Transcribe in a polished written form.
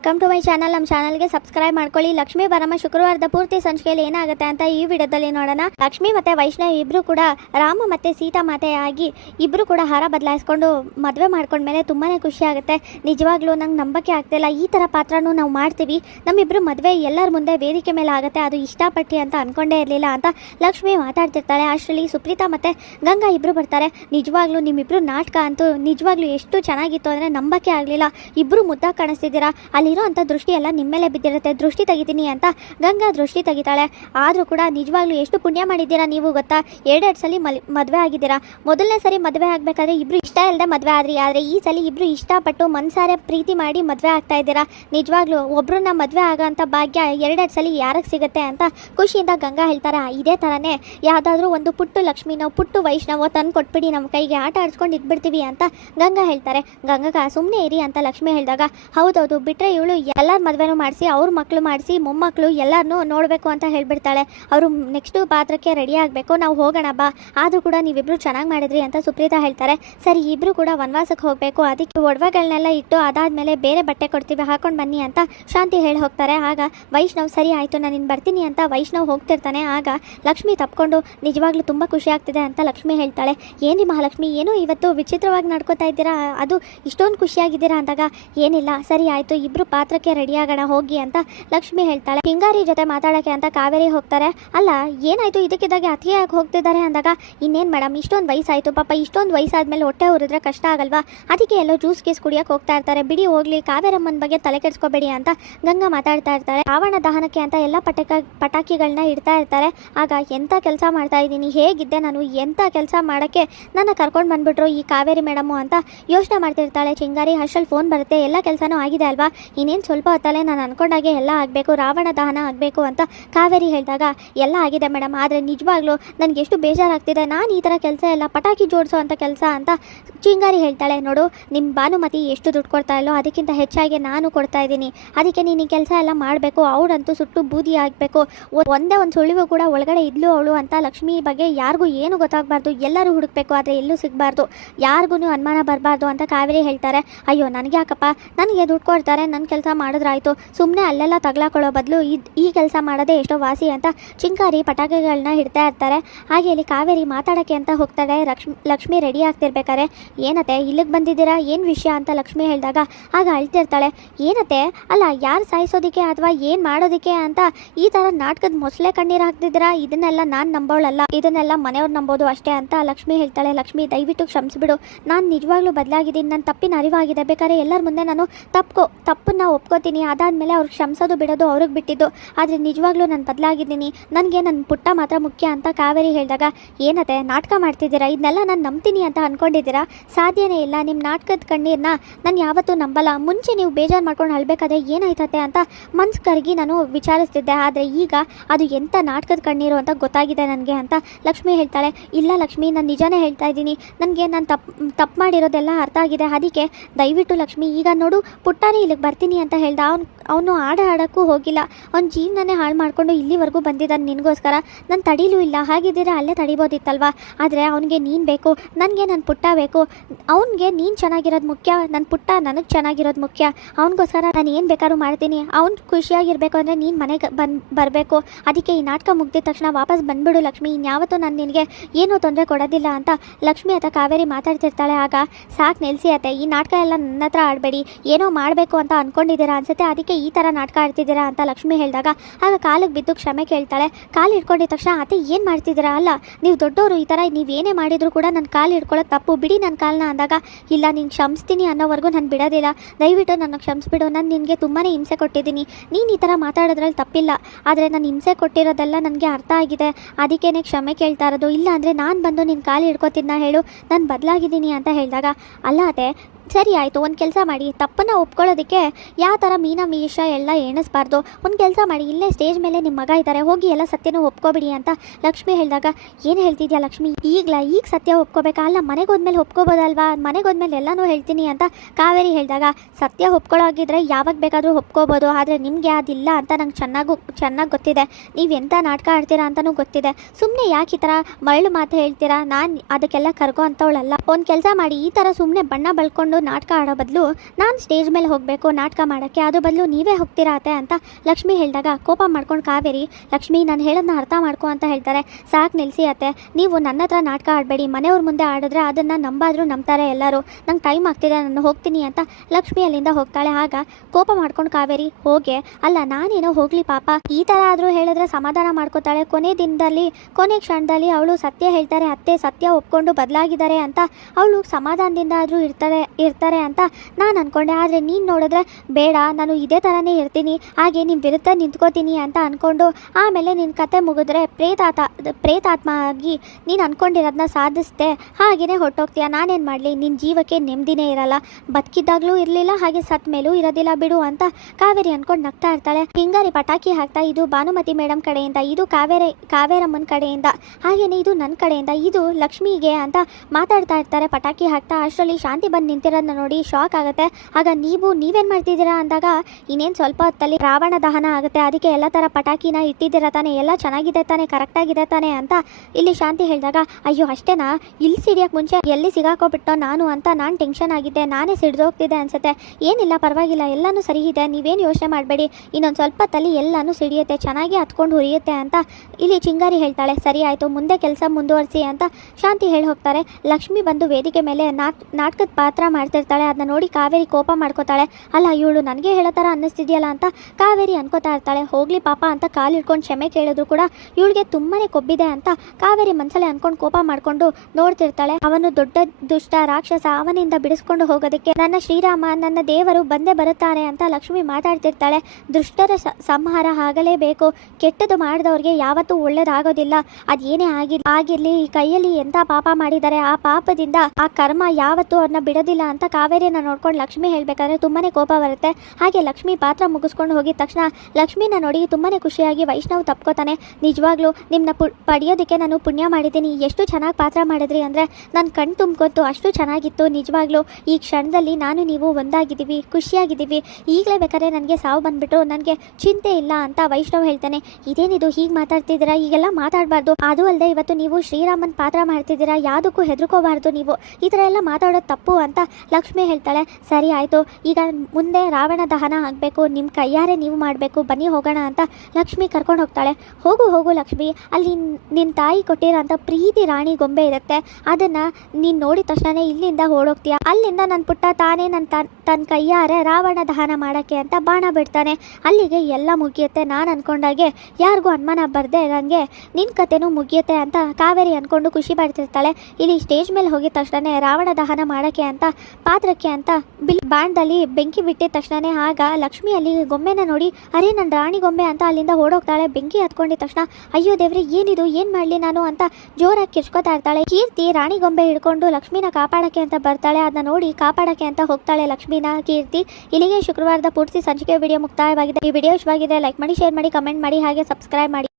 Welcome to my channel. ನಮ್ಮ ಚಾನಲ್ಗೆ subscribe ಮಾಡ್ಕೊಳ್ಳಿ. ಲಕ್ಷ್ಮೀ ಬರಮ್ಮ ಶುಕ್ರವಾರದ ಪೂರ್ತಿ ಸಂಚಿಕೆಯಲ್ಲಿ ಏನಾಗುತ್ತೆ ಅಂತ ಈ ವಿಡಿಯೋದಲ್ಲಿ ನೋಡೋಣ. ಲಕ್ಷ್ಮಿ ಮತ್ತೆ ವೈಷ್ಣವಿ ಇಬ್ರು ಕೂಡ ರಾಮ ಮತ್ತೆ ಸೀತಾ ಮಾತೆ ಆಗಿ ಇಬ್ರು ಕೂಡ ಹಾರ ಬದಲಾಯಿಸ್ಕೊಂಡು ಮದುವೆ ಮಾಡ್ಕೊಂಡ್ಮೇಲೆ ತುಂಬಾನೇ ಖುಷಿ ಆಗುತ್ತೆ. ನಿಜವಾಗ್ಲೂ ನಂಗೆ ನಂಬಕ್ಕೆ ಆಗ್ತಿಲ್ಲ, ಈ ಥರ ಪಾತ್ರನೂ ನಾವು ಮಾಡ್ತೀವಿ, ನಮ್ಮಿಬ್ರು ಮದುವೆ ಎಲ್ಲರ ಮುಂದೆ ವೇದಿಕೆ ಮೇಲೆ ಆಗುತ್ತೆ, ಅದು ಇಷ್ಟಪಟ್ಟು ಅಂತ ಅನ್ಕೊಂಡೇ ಇರಲಿಲ್ಲ ಅಂತ ಲಕ್ಷ್ಮಿ ಮಾತಾಡ್ತಿರ್ತಾಳೆ. ಅಷ್ಟರಲ್ಲಿ ಸುಪ್ರೀತಾ ಮತ್ತೆ ಗಂಗಾ ಇಬ್ರು ಬರ್ತಾರೆ. ನಿಜವಾಗ್ಲೂ ನಿಮ್ಮಿಬ್ರು ನಾಟಕ ಅಂತೂ ನಿಜವಾಗ್ಲೂ ಎಷ್ಟು ಚೆನ್ನಾಗಿತ್ತು ಅಂದರೆ ನಂಬಕ್ಕೆ ಆಗಲಿಲ್ಲ. ಇಬ್ರು ಮುದ್ದಾಗಿ ಕಾಣಿಸ್ತಿದ್ದೀರಾ, ಅಲ್ಲಿರೋ ಅಂಥ ದೃಷ್ಟಿ ಎಲ್ಲ ನಿಮ್ಮ ಮೇಲೆ ಬಿದ್ದಿರುತ್ತೆ, ದೃಷ್ಟಿ ತೆಗಿತೀನಿ ಅಂತ ಗಂಗಾ ದೃಷ್ಟಿ ತೆಗಿತಾಳೆ. ಆದರೂ ಕೂಡ ನಿಜವಾಗ್ಲೂ ಎಷ್ಟು ಪುಣ್ಯ ಮಾಡಿದ್ದೀರಾ ನೀವು ಗೊತ್ತಾ, ಎರಡೆರಡು ಸಲ ಮದುವೆ ಆಗಿದ್ದೀರಾ. ಮೊದಲನೇ ಸರಿ ಮದುವೆ ಆಗಬೇಕಾದ್ರೆ ಇಬ್ರು ಇಷ್ಟ ಇಲ್ಲದೆ ಮದುವೆ ಆದ್ರಿ, ಆದರೆ ಈ ಸಲ ಇಬ್ರು ಇಷ್ಟಪಟ್ಟು ಮನಸಾರೆ ಪ್ರೀತಿ ಮಾಡಿ ಮದುವೆ ಆಗ್ತಾ ಇದ್ದೀರಾ. ನಿಜವಾಗ್ಲೂ ಒಬ್ರನ್ನ ಮದುವೆ ಆಗೋಂಥ ಭಾಗ್ಯ ಎರಡೆರಡು ಸಲ ಯಾರಿಗೆ ಸಿಗುತ್ತೆ ಅಂತ ಖುಷಿಯಿಂದ ಗಂಗಾ ಹೇಳ್ತಾರೆ. ಇದೇ ಥರನೇ ಯಾವುದಾದ್ರೂ ಒಂದು ಪುಟ್ಟು ಲಕ್ಷ್ಮಿನೋ ಪುಟ್ಟು ವೈಷ್ಣವೋ ತಂದು ಕೊಟ್ಬಿಡಿ, ನಮ್ಮ ಕೈಗೆ ಆಟ ಆಡಿಸ್ಕೊಂಡು ಇದ್ಬಿಡ್ತೀವಿ ಅಂತ ಗಂಗಾ ಹೇಳ್ತಾರೆ. ಗಂಗಾ ಸುಮ್ಮನೆ ಇರಿ ಅಂತ ಲಕ್ಷ್ಮಿ ಹೇಳಿದಾಗ, ಹೌದೌದು ಬಿಟ್ಟರೆ ಇವಳು ಎಲ್ಲರ ಮದುವೆನೂ ಮಾಡಿಸಿ ಅವ್ರ ಮಕ್ಕಳು ಮಾಡಿಸಿ ಮೊಮ್ಮಕ್ಕಳು ಎಲ್ಲರನ್ನೂ ನೋಡಬೇಕು ಅಂತ ಹೇಳ್ಬಿಡ್ತಾಳೆ. ಅವರು ನೆಕ್ಸ್ಟು ಪಾತ್ರಕ್ಕೆ ರೆಡಿ ಆಗಬೇಕು, ನಾವು ಹೋಗೋಣ ಬಾ, ಆದರೂ ಕೂಡ ನೀವಿಬ್ರು ಚೆನ್ನಾಗಿ ಮಾಡಿದ್ರಿ ಅಂತ ಸುಪ್ರೀತಾ ಹೇಳ್ತಾರೆ. ಸರಿ ಇಬ್ಬರು ಕೂಡ ವನವಾಸಕ್ಕೆ ಹೋಗಬೇಕು, ಅದಕ್ಕೆ ಒಡವೆಗಳನ್ನೆಲ್ಲ ಇಟ್ಟು ಅದಾದಮೇಲೆ ಬೇರೆ ಬಟ್ಟೆ ಕೊಡ್ತೀವಿ ಹಾಕೊಂಡು ಬನ್ನಿ ಅಂತ ಶಾಂತಿ ಹೇಳಿ ಹೋಗ್ತಾರೆ. ಆಗ ವೈಷ್ಣವ್ ಸರಿ ಆಯಿತು ನಾನು ಇನ್ನು ಬರ್ತೀನಿ ಅಂತ ವೈಷ್ಣವ್ ಹೋಗ್ತಿರ್ತಾನೆ. ಆಗ ಲಕ್ಷ್ಮಿ ತಪ್ಕೊಂಡು ನಿಜವಾಗ್ಲೂ ತುಂಬ ಖುಷಿ ಆಗ್ತಿದೆ ಅಂತ ಲಕ್ಷ್ಮಿ ಹೇಳ್ತಾಳೆ. ಏನ್ರಿ ಮಹಾಲಕ್ಷ್ಮಿ ಏನೋ ಇವತ್ತು ವಿಚಿತ್ರವಾಗಿ ನಡ್ಕೋತಾ ಇದ್ದೀರಾ, ಅದು ಇಷ್ಟೊಂದು ಖುಷಿಯಾಗಿದ್ದೀರಾ ಅಂದಾಗ, ಏನಿಲ್ಲ ಸರಿ ಆಯಿತು ಇಬ್ಬರು ಪಾತ್ರಕ್ಕೆ ರೆಡಿ ಆಗೋಣ ಹೋಗಿ ಅಂತ ಲಕ್ಷ್ಮಿ ಹೇಳ್ತಾಳೆ. ಹಿಂಗಾರಿ ಜೊತೆ ಮಾತಾಡೋಕ್ಕೆ ಅಂತ ಕಾವೇರಿ ಹೋಗ್ತಾರೆ. ಅಲ್ಲ ಏನಾಯಿತು ಇದಕ್ಕಿದ್ದಾಗೆ ಅತಿಯಾಗಿ ಹೋಗ್ತಿದ್ದಾರೆ ಅಂದಾಗ, ಇನ್ನೇನು ಮೇಡಮ್ ಇಷ್ಟೊಂದು ವಯಸ್ಸಾಯಿತು, ಪಾಪ ಇಷ್ಟೊಂದು ವಯಸ್ಸಾದ್ಮೇಲೆ ಹೊಟ್ಟೆ ಉರಿದ್ರೆ ಕಷ್ಟ ಆಗಲ್ವಾ, ಅದಕ್ಕೆ ಎಲ್ಲೋ ಜ್ಯೂಸ್ ಗೀಸ್ ಕುಡಿಯೋಕೆ ಹೋಗ್ತಾ ಇರ್ತಾರೆ, ಬಿಡಿ ಹೋಗ್ಲಿ ಕಾವೇರಮ್ಮನ ಬಗ್ಗೆ ತಲೆ ಕೆಡಿಸ್ಕೋಬೇಡಿ ಅಂತ ಗಂಗಾ ಮಾತಾಡ್ತಾ ಇರ್ತಾಳೆ. ರಾವಣ ದಹನಕ್ಕೆ ಅಂತ ಎಲ್ಲ ಪಟಾಕಿಗಳನ್ನ ಇಡ್ತಾ ಇರ್ತಾರೆ. ಆಗ ಎಂಥ ಕೆಲಸ ಮಾಡ್ತಾ ಇದ್ದೀನಿ, ಹೇಗಿದ್ದೆ ನಾನು, ಎಂಥ ಕೆಲಸ ಮಾಡೋಕ್ಕೆ ನನ್ನ ಕರ್ಕೊಂಡು ಬಂದ್ಬಿಟ್ರು ಈ ಕಾವೇರಿ ಮೇಡಮು ಅಂತ ಯೋಚನೆ ಮಾಡ್ತಿರ್ತಾಳೆ ಚಿಂಗಾರಿ. ಅಷ್ಟರಲ್ಲಿ ಫೋನ್ ಬರುತ್ತೆ, ಎಲ್ಲ ಕೆಲಸನೂ ಆಗಿದೆ ಅಲ್ವಾ, ಇನ್ನೇನು ಸ್ವಲ್ಪ ಹೊತ್ತಲ್ಲೇ ನಾನು ಅನ್ಕೊಂಡಾಗೆ ಎಲ್ಲ ಆಗಬೇಕು, ರಾವಣ ದಹನ ಆಗಬೇಕು ಅಂತ ಕಾವೇರಿ ಹೇಳಿದಾಗ, ಎಲ್ಲ ಆಗಿದೆ ಮೇಡಮ್, ಆದರೆ ನಿಜವಾಗ್ಲೂ ನನಗೆ ಎಷ್ಟು ಬೇಜಾರಾಗ್ತಿದೆ, ನಾನು ಈ ಥರ ಕೆಲಸ ಎಲ್ಲ ಪಟಾಕಿ ಜೋಡಿಸೋ ಅಂಥ ಕೆಲಸ ಅಂತ ಚಿಂಗಾರಿ ಹೇಳ್ತಾಳೆ. ನೋಡು ನಿಮ್ಮ ಭಾನುಮತಿ ಎಷ್ಟು ದುಡ್ಡು ಕೊಡ್ತಾ ಇಲ್ಲೋ ಅದಕ್ಕಿಂತ ಹೆಚ್ಚಾಗಿ ನಾನು ಕೊಡ್ತಾ ಇದ್ದೀನಿ, ಅದಕ್ಕೆ ನೀನು ಈ ಕೆಲಸ ಎಲ್ಲ ಮಾಡಬೇಕು, ಅವಳಂತೂ ಸುಟ್ಟು ಬೂದಿ ಆಗಬೇಕು, ಒಂದೇ ಒಂದು ಸುಳಿವು ಕೂಡ ಒಳಗಡೆ ಇದ್ಲು ಅವಳು ಅಂತ ಲಕ್ಷ್ಮಿ ಬಗ್ಗೆ ಯಾರಿಗೂ ಏನು ಗೊತ್ತಾಗಬಾರ್ದು, ಎಲ್ಲರೂ ಹುಡುಕ್ಬೇಕು ಆದರೆ ಎಲ್ಲೂ ಸಿಗಬಾರ್ದು, ಯಾರಿಗೂ ಅನುಮಾನ ಬರಬಾರ್ದು ಅಂತ ಕಾವೇರಿ ಹೇಳ್ತಾರೆ. ಅಯ್ಯೋ ನನಗೆ ಯಾಕಪ್ಪ, ನನಗೆ ದುಡ್ಡು ಕೊಡ್ತಾರೆ, ನನ್ನ ಕೆಲಸ ಮಾಡಿದ್ರಾಯ್ತು, ಸುಮ್ಮನೆ ಅಲ್ಲೆಲ್ಲ ತಗ್ಲಾಕೊಳ್ಳೋ ಬದಲು ಈ ಕೆಲಸ ಮಾಡೋದೇ ಎಷ್ಟೋ ವಾಸಿ ಅಂತ ಚಿಂಗಾರಿ ಪಟಾಕಿಗಳನ್ನ ಹಿಡ್ತಾ ಇರ್ತಾರೆ. ಹಾಗೆ ಇಲ್ಲಿ ಕಾವೇರಿ ಮಾತಾಡೋಕ್ಕೆ ಅಂತ ಹೋಗ್ತಾಳೆ. ಲಕ್ಷ್ಮಿ ರೆಡಿ ಆಗ್ತಿರ್ಬೇಕಾರೆ, ಏನತ್ತೆ ಇಲ್ಲಿಗೆ ಬಂದಿದ್ದೀರಾ, ಏನು ವಿಷಯ ಅಂತ ಲಕ್ಷ್ಮಿ ಹೇಳಿದಾಗ, ಆಗ ಅಳ್ತಿರ್ತಾಳೆ. ಏನತ್ತೆ ಅಲ್ಲ ಯಾರು ಸಾಯಿಸೋದಕ್ಕೆ ಅಥವಾ ಏನು ಮಾಡೋದಕ್ಕೆ ಅಂತ ಈ ಥರ ನಾಟಕದ ಮೊಸಳೆ ಕಣ್ಣೀರು ಹಾಕ್ತಿದ್ದೀರಾ, ಇದನ್ನೆಲ್ಲ ನಾನು ನಂಬೋಳಲ್ಲ, ಇದನ್ನೆಲ್ಲ ಮನೆಯವ್ರು ನಂಬೋದು ಅಷ್ಟೇ ಅಂತ ಲಕ್ಷ್ಮಿ ಹೇಳ್ತಾಳೆ. ಲಕ್ಷ್ಮಿ ದಯವಿಟ್ಟು ಕ್ಷಮಿಸ್ಬಿಡು, ನಾನು ನಿಜವಾಗ್ಲೂ ಬದಲಾಗಿದ್ದೀನಿ, ನನ್ನ ತಪ್ಪಿನ ಅರಿವಾಗಿದೆ, ಬೇಕಾದ್ರೆ ಎಲ್ಲರ ಮುಂದೆ ನಾನು ತಪ್ಪನ್ನ ಒಪ್ಕೋತೀನಿ, ಅದಾದಮೇಲೆ ಅವ್ರಿಗೆ ಕ್ಷಮಿಸೋದು ಬಿಡೋದು ಅವ್ರಿಗೆ ಬಿಟ್ಟಿದ್ದು, ಆದರೆ ನಿಜವಾಗ್ಲೂ ನಾನು ಬದಲಾಗಿದ್ದೀನಿ, ನನಗೆ ನನ್ನ ಪುಟ್ಟ ಮಾತ್ರ ಮುಖ್ಯ ಅಂತ ಕಾವೇರಿ ಹೇಳಿದಾಗ, ಏನತ್ತೆ ನಾಟಕ ಮಾಡ್ತಿದ್ದೀರಾ, ಇದನ್ನೆಲ್ಲ ನಾನು ನಂಬ್ತೀನಿ ಅಂತ ಅಂದ್ಕೊಂಡಿದ್ದೀರಾ, ಸಾಧ್ಯನೇ ಇಲ್ಲ, ನಿಮ್ಮ ನಾಟಕದ ಕಣ್ಣೀರನ್ನ ನಾನು ಯಾವತ್ತೂ ನಂಬಲ್ಲ, ಮುಂಚೆ ನೀವು ಬೇಜಾರು ಮಾಡ್ಕೊಂಡು ಅಳ್ಬೇಕಾದ್ರೆ ಏನಾಯ್ತತೆ ಅಂತ ಮನ್ಸು ಕರಗಿ ನಾನು ವಿಚಾರಿಸ್ತಿದ್ದೆ, ಆದರೆ ಈಗ ಅದು ಎಂಥ ನಾಟಕದ ಕಣ್ಣೀರು ಅಂತ ಗೊತ್ತಾಗಿದೆ ನನಗೆ ಅಂತ ಲಕ್ಷ್ಮಿ ಹೇಳ್ತಾಳೆ. ಇಲ್ಲ ಲಕ್ಷ್ಮಿ ನಾನು ನಿಜಾನೇ ಹೇಳ್ತಾ ಇದ್ದೀನಿ, ನನಗೆ ನಾನು ತಪ್ಪು ಮಾಡಿರೋದೆಲ್ಲ ಅರ್ಥ ಆಗಿದೆ, ಅದಕ್ಕೆ ದಯವಿಟ್ಟು ಲಕ್ಷ್ಮಿ ಈಗ ನೋಡು ಪುಟ್ಟನೇ ಇಲ್ಲಿಗೆ ಬರ್ತೀನಿ ಅಂತ ಹೇಳ್ದ, ಅವನು ಆಡೋಕ್ಕೂ ಹೋಗಿಲ್ಲ, ಅವ್ನ ಜೀವನನೇ ಹಾಳು ಮಾಡಿಕೊಂಡು ಇಲ್ಲಿವರೆಗೂ ಬಂದಿದ್ದಾನೆ ನಿನಗೋಸ್ಕರ, ನಾನು ತಡೀಲೂ ಇಲ್ಲ, ಹಾಗಿದ್ದೀರಾ ಅಲ್ಲೇ ತಡಿಬೋದಿತ್ತಲ್ವಾ, ಆದರೆ ಅವನಿಗೆ ನೀನು ಬೇಕು, ನನಗೆ ನನ್ನ ಪುಟ್ಟ ಬೇಕು, ಅವನಿಗೆ ನೀನು ಚೆನ್ನಾಗಿರೋದು ಮುಖ್ಯ, ನನ್ನ ಪುಟ್ಟ ನನಗೆ ಚೆನ್ನಾಗಿರೋದು ಮುಖ್ಯ, ಅವನಿಗೋಸ್ಕರ ನಾನು ಏನು ಬೇಕಾದ್ರೂ ಮಾಡ್ತೀನಿ, ಅವ್ನು ಖುಷಿಯಾಗಿರಬೇಕು ಅಂದರೆ ನೀನು ಮನೆಗೆ ಬರಬೇಕು, ಅದಕ್ಕೆ ಈ ನಾಟಕ ಮುಗ್ದಿದ ತಕ್ಷಣ ವಾಪಸ್ ಬಂದುಬಿಡು ಲಕ್ಷ್ಮಿ, ಇನ್ಯಾವತ್ತೂ ನಾನು ನಿನಗೆ ಏನೂ ತೊಂದರೆ ಕೊಡೋದಿಲ್ಲ ಅಂತ ಲಕ್ಷ್ಮಿ ಅಥವಾ ಕಾವೇರಿ ಮಾತಾಡ್ತಿರ್ತಾಳೆ. ಆಗ ಸಾಕು ನಿಲ್ಲಿಸಿ ಅತ್ತೆ, ಈ ನಾಟಕ ಎಲ್ಲ ನನ್ನ ಹತ್ರ ಆಡಬೇಡಿ, ಏನೋ ಮಾಡಬೇಕು ಅಂತ ಅಂದ್ಕೊಂಡಿದ್ದೀರಾ ಅನ್ಸುತ್ತೆ, ಅದಕ್ಕೆ ಈ ಥರ ನಾಟಕ ಆಡ್ತಿದ್ದೀರಾ ಅಂತ ಲಕ್ಷ್ಮಿ ಹೇಳಿದಾಗ, ಆಗ ಕಾಲಿಗೆ ಬಿದ್ದು ಕ್ಷಮೆ ಕೇಳ್ತಾಳೆ. ಕಾಲು ಹಿಡ್ಕೊಂಡಿದ್ದ ತಕ್ಷಣ ಅತ್ತೆ ಏನು ಮಾಡ್ತಿದ್ದೀರಾ, ಅಲ್ಲ ನೀವು ದೊಡ್ಡವರು, ಈ ಥರ ನೀವೇನೇ ಮಾಡಿದರೂ ಕೂಡ ನನ್ನ ಕಾಲು ಹಿಡ್ಕೊಳ್ಳೋದು ತಪ್ಪು, ಬಿಡಿ ನನ್ನ ಕಾಲನ್ನ ಅಂದಾಗ, ಇಲ್ಲ ನೀನು ಕ್ಷಮಿಸ್ತೀನಿ ಅನ್ನೋವರೆಗೂ ನಾನು ಬಿಡೋದಿಲ್ಲ, ದಯವಿಟ್ಟು ನನ್ನ ಕ್ಷಮಿಸ್ಬಿಡು, ನಾನು ನಿನಗೆ ತುಂಬಾ ಹಿಂಸೆ ಕೊಟ್ಟಿದ್ದೀನಿ, ನೀನು ಈ ಥರ ಮಾತಾಡೋದ್ರಲ್ಲಿ ತಪ್ಪಿಲ್ಲ, ಆದರೆ ನಾನು ಹಿಂಸೆ ಕೊಟ್ಟಿರೋದೆಲ್ಲ ನನಗೆ ಅರ್ಥ ಆಗಿದೆ, ಅದಕ್ಕೇ ಕ್ಷಮೆ ಕೇಳ್ತಾ ಇರೋದು, ಇಲ್ಲ ಅಂದರೆ ನಾನು ಬಂದು ನಿನ್ನ ಕಾಲು ಹಿಡ್ಕೊತಿದ್ನ ಹೇಳು, ನಾನು ಬದಲಾಗಿದ್ದೀನಿ ಅಂತ ಹೇಳಿದಾಗ, ಅಲ್ಲ ಅದೇ ಸರಿ ಆಯಿತು, ಒಂದು ಕೆಲಸ ಮಾಡಿ, ತಪ್ಪನ್ನು ಒಪ್ಕೊಳ್ಳೋದಕ್ಕೆ ಯಾವ ಥರ ಮೀಶ ಎಲ್ಲ ಎಣಿಸ್ಬಾರ್ದು, ಒಂದು ಕೆಲಸ ಮಾಡಿ, ಇಲ್ಲೇ ಸ್ಟೇಜ್ ಮೇಲೆ ನಿಮ್ಮ ಮಗ ಇದ್ದಾರೆ, ಹೋಗಿ ಎಲ್ಲ ಸತ್ಯನೂ ಒಪ್ಕೊಬಿಡಿ ಅಂತ ಲಕ್ಷ್ಮಿ ಹೇಳಿದಾಗ, ಏನು ಹೇಳ್ತಿದ್ಯಾ ಲಕ್ಷ್ಮಿ, ಈಗ ಸತ್ಯ ಒಪ್ಕೋಬೇಕಾ, ಅಲ್ಲ ಮನೆಗೆ ಹೋದ್ಮೇಲೆ ಒಪ್ಕೋಬೋದಲ್ವಾ, ಮನೆಗೆ ಹೋದ್ಮೇಲೆ ಎಲ್ಲನೂ ಹೇಳ್ತೀನಿ ಅಂತ ಕಾವೇರಿ ಹೇಳಿದಾಗ, ಸತ್ಯ ಒಪ್ಕೊಳ್ಳೋಗಿದ್ರೆ ಯಾವಾಗ ಬೇಕಾದರೂ ಒಪ್ಕೋಬೋದು, ಆದರೆ ನಿಮಗೆ ಅದಿಲ್ಲ ಅಂತ ನಂಗೆ ಚೆನ್ನಾಗಿ ಗೊತ್ತಿದೆ, ನೀವು ಎಂಥ ನಾಟಕ ಆಡ್ತೀರಾ ಅಂತಲೂ ಗೊತ್ತಿದೆ, ಸುಮ್ಮನೆ ಯಾಕೆ ಈ ಥರ ಮರಳು ಮಾತು ಹೇಳ್ತೀರಾ, ನಾನು ಅದಕ್ಕೆಲ್ಲ ಕರ್ಗೋ ಅಂಥವಳಲ್ಲ, ಒಂದು ಕೆಲಸ ಮಾಡಿ, ಈ ಥರ ಸುಮ್ಮನೆ ಬಣ್ಣ ಬಳ್ಕೊಂಡು ನಾಟಕ ಆಡೋ ಬದಲು ನಾನು ಸ್ಟೇಜ್ ಮೇಲೆ ಹೋಗಬೇಕು ನಾಟಕ ಮಾಡೋಕ್ಕೆ, ಅದ್ರ ಬದಲು ನೀವೇ ಹೋಗ್ತೀರಾ ಅತ್ತೆ ಅಂತ ಲಕ್ಷ್ಮಿ ಹೇಳಿದಾಗ ಕೋಪ ಮಾಡ್ಕೊಂಡು ಕಾವೇರಿ, ಲಕ್ಷ್ಮಿ ನಾನು ಹೇಳೋದನ್ನ ಅರ್ಥ ಮಾಡ್ಕೊ ಅಂತ ಹೇಳ್ತಾರೆ. ಸಾಕು ನಿಲ್ಲಿಸಿ ಅತ್ತೆ, ನೀವು ನನ್ನ ಹತ್ರ ನಾಟಕ ಆಡಬೇಡಿ, ಮನೆಯವ್ರ ಮುಂದೆ ಆಡಿದ್ರೆ ಅದನ್ನು ನಂಬಾದರೂ ನಂಬ್ತಾರೆ ಎಲ್ಲರೂ, ನಂಗೆ ಟೈಮ್ ಆಗ್ತಿದೆ ನಾನು ಹೋಗ್ತೀನಿ ಅಂತ ಲಕ್ಷ್ಮಿ ಅಲ್ಲಿಂದ ಹೋಗ್ತಾಳೆ. ಆಗ ಕೋಪ ಮಾಡ್ಕೊಂಡು ಕಾವೇರಿ, ಹೋಗೆ ಅಲ್ಲ ನಾನೇನೋ ಹೋಗ್ಲಿ ಪಾಪ, ಈ ಥರ ಆದರೂ ಹೇಳಿದ್ರೆ ಸಮಾಧಾನ ಮಾಡ್ಕೋತಾಳೆ. ಕೊನೆ ಕ್ಷಣದಲ್ಲಿ ಅವಳು ಸತ್ಯ ಹೇಳ್ತಾರೆ, ಅತ್ತೆ ಸತ್ಯ ಒಪ್ಕೊಂಡು ಬದಲಾಗಿದ್ದಾರೆ ಅಂತ ಅವಳು ಸಮಾಧಾನದಿಂದ ಆದರೂ ಇರ್ತಾರೆ ಅಂತ ನಾನು ಅಂದ್ಕೊಂಡೆ. ಆದರೆ ನೀನು ನೋಡಿದ್ರೆ ಬೇಡ, ನಾನು ಇದೇ ಥರನೇ ಇರ್ತೀನಿ, ಹಾಗೆ ನಿಮ್ಮ ವಿರುದ್ಧ ನಿಂತ್ಕೋತೀನಿ ಅಂತ ಅಂದ್ಕೊಂಡು ಆಮೇಲೆ ನಿನ್ನ ಕತೆ ಮುಗಿದ್ರೆ ಪ್ರೇತಾತ್ಮ ಆಗಿ ನೀನು ಅಂದ್ಕೊಂಡಿರೋದನ್ನ ಸಾಧಿಸ್ದೆ, ಹಾಗೆಯೇ ಹೊರಟೋಗ್ತೀಯ. ನಾನೇನು ಮಾಡಲಿ, ನಿನ್ನ ಜೀವಕ್ಕೆ ನೆಮ್ಮದಿನೇ ಇರಲ್ಲ, ಬದುಕಿದ್ದಾಗಲೂ ಇರಲಿಲ್ಲ, ಹಾಗೆ ಸತ್ ಮೇಲೂ ಇರೋದಿಲ್ಲ ಬಿಡು ಅಂತ ಕಾವೇರಿ ಅಂದ್ಕೊಂಡು ನಗ್ತಾ ಇರ್ತಾಳೆ. ಹಿಂಗಾರಿ ಪಟಾಕಿ ಹಾಕ್ತಾ, ಇದು ಭಾನುಮತಿ ಮೇಡಮ್ ಕಡೆಯಿಂದ, ಇದು ಕಾವೇರಮ್ಮನ ಕಡೆಯಿಂದ, ಹಾಗೆಯೇ ಇದು ನನ್ನ ಕಡೆಯಿಂದ, ಇದು ಲಕ್ಷ್ಮಿಗೆ ಅಂತ ಮಾತಾಡ್ತಾ ಇರ್ತಾರೆ ಪಟಾಕಿ ಹಾಕ್ತಾ. ಅಷ್ಟರಲ್ಲಿ ಶಾಂತಿ ಬಂದು ನಿಂತಿರೋದನ್ನ ನೋಡಿ ಶಾಕ್ ಆಗುತ್ತೆ. ಆಗ ನೀವೇನು ಮಾಡ್ತಿದ್ದೀರಾ ಅಂದಾಗ, ಇನ್ನೇನು ಸ್ವಲ್ಪ ಹೊತ್ತಲ್ಲಿ ರಾವಣ ದಹನ ಆಗುತ್ತೆ, ಅದಕ್ಕೆ ಎಲ್ಲ ಥರ ಪಟಾಕಿನ ಇಟ್ಟಿದ್ದೀರ ತಾನೆ, ಎಲ್ಲ ಚೆನ್ನಾಗಿದೆ ತಾನೆ, ಕರೆಕ್ಟಾಗಿದೆ ತಾನೆ ಅಂತ ಇಲ್ಲಿ ಶಾಂತಿ ಹೇಳಿದಾಗ, ಅಯ್ಯೋ ಅಷ್ಟೇನಾ, ಇಲ್ಲಿ ಸಿಡಿಯೋಕ್ಕೆ ಮುಂಚೆ ಎಲ್ಲಿ ಸಿಗಾಕೋಬಿಟ್ಟೋ ನಾನು ಅಂತ ನಾನು ಟೆನ್ಷನ್ ಆಗಿದ್ದೆ, ನಾನೇ ಸಿಡ್ದೋಗ್ತಿದ್ದೆ ಅನ್ಸುತ್ತೆ, ಏನಿಲ್ಲ ಪರವಾಗಿಲ್ಲ ಎಲ್ಲನೂ ಸರಿ ಇದೆ, ನೀವೇನು ಯೋಚನೆ ಮಾಡಬೇಡಿ, ಇನ್ನೊಂದು ಸ್ವಲ್ಪ ತಲೆ ಎಲ್ಲನೂ ಸಿಡಿಯುತ್ತೆ, ಚೆನ್ನಾಗಿ ಹತ್ಕೊಂಡು ಹುರಿಯುತ್ತೆ ಅಂತ ಇಲ್ಲಿ ಚಿಂಗಾರಿ ಹೇಳ್ತಾಳೆ. ಸರಿ ಆಯಿತು, ಮುಂದೆ ಕೆಲಸ ಮುಂದುವರಿಸಿ ಅಂತ ಶಾಂತಿ ಹೇಳಿ ಹೋಗ್ತಾರೆ. ಲಕ್ಷ್ಮಿ ಬಂದು ವೇದಿಕೆ ಮೇಲೆ ನಾಟಕದ ಪಾತ್ರ ಮಾಡ್ತಿರ್ತಾಳೆ. ಅದನ್ನ ನೋಡಿ ಕಾವೇರಿ ಕೋಪ ಮಾಡ್ಕೋತಾಳೆ. ಅಲ್ಲ ಇವಳು ನನಗೆ ಹೇಳೋ ಥರ ಅನ್ನಿಸ್ತಿದೆಯಲ್ಲ ಅಂತ ಕಾವೇರಿ ಅನ್ಕೋತಾ ಇರ್ತಾಳೆ. ಹೋಗ್ಲಿ ಪಾಪ ಅಂತ ಕಾಲು ಹಿಡ್ಕೊಂಡು ಕ್ಷಮೆ ಕೇಳಿದ್ರು ಕೂಡ ಇವಳಿಗೆ ತುಂಬಾ ಕೊಬ್ಬಿದೆ ಅಂತ ಕಾವೇರಿ ಮನಸ್ಸಲ್ಲಿ ಅನ್ಕೊಂಡು ಕೋಪ ಮಾಡಿಕೊಂಡು ನೋಡ್ತಿರ್ತಾಳೆ. ಅವನು ದೊಡ್ಡ ದುಷ್ಟ ರಾಕ್ಷಸ, ಅವನಿಂದ ಬಿಡಿಸ್ಕೊಂಡು ಹೋಗೋದಕ್ಕೆ ನನ್ನ ಶ್ರೀರಾಮ, ನನ್ನ ದೇವರು ಬಂದೇ ಬರುತ್ತಾರೆ ಅಂತ ಲಕ್ಷ್ಮಿ ಮಾತಾಡ್ತಿರ್ತಾಳೆ. ದುಷ್ಟರ ಸಂಹಾರ ಆಗಲೇಬೇಕು, ಕೆಟ್ಟದ್ದು ಮಾಡಿದವ್ರಿಗೆ ಯಾವತ್ತೂ ಒಳ್ಳೇದಾಗೋದಿಲ್ಲ, ಅದೇನೇ ಆಗಿರ್ಲಿ, ಈ ಕೈಯಲ್ಲಿ ಎಂಥ ಪಾಪ ಮಾಡಿದ್ದಾರೆ, ಆ ಪಾಪದಿಂದ ಆ ಕರ್ಮ ಯಾವತ್ತೂ ಅವ್ರನ್ನ ಬಿಡೋದಿಲ್ಲ ಅಂತ ಕಾವೇರಿನ ನೋಡ್ಕೊಂಡು ಲಕ್ಷ್ಮಿ ಹೇಳ್ಬೇಕಾದ್ರೆ ತುಂಬಾನೇ ಕೋಪ ಬರುತ್ತೆ. ಹಾಗೆ ಲಕ್ಷ್ಮಿ ಪಾತ್ರ ಮುಗಿಸ್ಕೊಂಡು ಹೋಗಿದ ತಕ್ಷಣ ಲಕ್ಷ್ಮಿನ ನೋಡಿ ತುಂಬಾನೇ ಖುಷಿಯಾಗಿ ವೈಷ್ಣವ್ ತಪ್ಕೋತಾನೆ. ನಿಜವಾಗ್ಲೂ ನಿಮ್ಮನ್ನ ಪಡೆಯೋದಕ್ಕೆ ನಾನು ಪುಣ್ಯ ಮಾಡಿದ್ದೀನಿ, ಎಷ್ಟು ಚೆನ್ನಾಗಿ ಪಾತ್ರ ಮಾಡಿದ್ರಿ ಅಂದರೆ ನನ್ನ ಕಣ್ ತುಂಬ್ಕೊತು, ಅಷ್ಟು ಚೆನ್ನಾಗಿತ್ತು. ನಿಜವಾಗ್ಲೂ ಈ ಕ್ಷಣದಲ್ಲಿ ನಾನು ನೀವು ಒಂದಾಗಿದ್ದೀವಿ, ಖುಷಿಯಾಗಿದ್ದೀವಿ, ಈಗಲೇ ಬೇಕಾದ್ರೆ ನನಗೆ ಸಾವು ಬಂದ್ಬಿಟ್ರು ನನಗೆ ಚಿಂತೆ ಇಲ್ಲ ಅಂತ ವೈಷ್ಣವ್ ಹೇಳ್ತಾನೆ. ಇದೇನಿದು ಹೀಗೆ ಮಾತಾಡ್ತಿದ್ದೀರಾ, ಈಗೆಲ್ಲ ಮಾತಾಡಬಾರ್ದು, ಅದು ಅಲ್ಲದೆ ಇವತ್ತು ನೀವು ಶ್ರೀರಾಮನ್ ಪಾತ್ರ ಮಾಡ್ತಿದ್ದೀರಾ, ಯಾವುದಕ್ಕೂ ಹೆದರ್ಕೋಬಾರ್ದು, ನೀವು ಈ ಥರ ಎಲ್ಲ ಮಾತಾಡೋದು ತಪ್ಪು ಅಂತ ಲಕ್ಷ್ಮಿ ಹೇಳ್ತಾಳೆ. ಸರಿ ಆಯಿತು, ಈಗ ಮುಂದೆ ರಾವಣ ದಹನ ಆಗಬೇಕು, ನಿಮ್ಮ ಕೈಯಾರೆ ನೀವು ಮಾಡಬೇಕು, ಬನ್ನಿ ಹೋಗೋಣ ಅಂತ ಲಕ್ಷ್ಮಿ ಕರ್ಕೊಂಡು ಹೋಗ್ತಾಳೆ. ಹೋಗು ಲಕ್ಷ್ಮಿ, ಅಲ್ಲಿ ನಿನ್ನ ತಾಯಿ ಕೊಟ್ಟಿರೋಂಥ ಪ್ರೀತಿ ರಾಣಿ ಗೊಂಬೆ ಇರುತ್ತೆ, ಅದನ್ನು ನೀನು ನೋಡಿದ ತಕ್ಷಣ ಇಲ್ಲಿಂದ ಓಡೋಗ್ತೀಯ, ಅಲ್ಲಿಂದ ನನ್ನ ಪುಟ್ಟ ತಾನೇ ತನ್ನ ಕೈಯಾರೆ ರಾವಣ ದಹನ ಮಾಡೋಕ್ಕೆ ಅಂತ ಬಾಣ ಬಿಡ್ತಾನೆ. ಅಲ್ಲಿಗೆ ಎಲ್ಲ ಮುಗಿಯುತ್ತೆ. ನಾನು ಅಂದ್ಕೊಂಡಾಗೆ ಯಾರಿಗೂ ಅನುಮಾನ ಬರದೆ ನನಗೆ ನಿನ್ನ ಕತೆನೂ ಮುಗಿಯುತ್ತೆ ಅಂತ ಕಾವೇರಿ ಅಂದ್ಕೊಂಡು ಖುಷಿ ಪಡ್ತಿರ್ತಾಳೆ. ಇಲ್ಲಿ ಸ್ಟೇಜ್ ಮೇಲೆ ಹೋಗಿದ ತಕ್ಷಣ ರಾವಣ ದಹನ ಮಾಡೋಕ್ಕೆ ಅಂತ ಪಾತ್ರಕ್ಕೆ ಅಂತ ಬಾಣದಲ್ಲಿ ಬೆಂಕಿ ಬಿಟ್ಟಿದ ತಕ್ಷಣ ಆಗ ಲಕ್ಷ್ಮಿ ಅಲ್ಲಿ ಗೊಂಬೆನ ನೋಡಿ, ಅರೆ ನನ್ನ ರಾಣಿ ಗೊಂಬೆ ಅಂತ ಅಲ್ಲಿಂದ ಓಡೋಗ್ತಾಳೆ. ಬೆಂಕಿ ಹತ್ಕೊಂಡಿದ ತಕ್ಷಣ ಅಯ್ಯೋ ದೇವ್ರೆ ಏನಿದು, ಏನು ಮಾಡಲಿ ನಾನು ಅಂತ ಜೋರಾಗಿ ಕಿರ್ಚ್ಕೋತಾ ಇರ್ತಾಳೆ. ಕೀರ್ತಿ ರಾಣಿ ಗೊಂಬೆ ಹಿಡ್ಕೊಂಡು ಲಕ್ಷ್ಮಿನ ಕಾಪಾಡೋಕ್ಕೆ ಅಂತ ಬರ್ತಾಳೆ. ಅದನ್ನ ನೋಡಿ ಕಾಪಾಡೋಕ್ಕೆ ಅಂತ ಹೋಗ್ತಾಳೆ ಲಕ್ಷ್ಮಿನ ಕೀರ್ತಿ. ಇಲ್ಲಿಗೆ ಶುಕ್ರವಾರದ ಪೂರ್ತಿ ಸಂಚಿಕೆ ವಿಡಿಯೋ ಮುಕ್ತಾಯವಾಗಿದೆ. ಈ ವಿಡಿಯೋ ಇಷ್ಟವಾಗಿದೆ ಲೈಕ್ ಮಾಡಿ, ಶೇರ್ ಮಾಡಿ, ಕಮೆಂಟ್ ಮಾಡಿ, ಹಾಗೆ ಸಬ್ಸ್ಕ್ರೈಬ್ ಮಾಡಿ.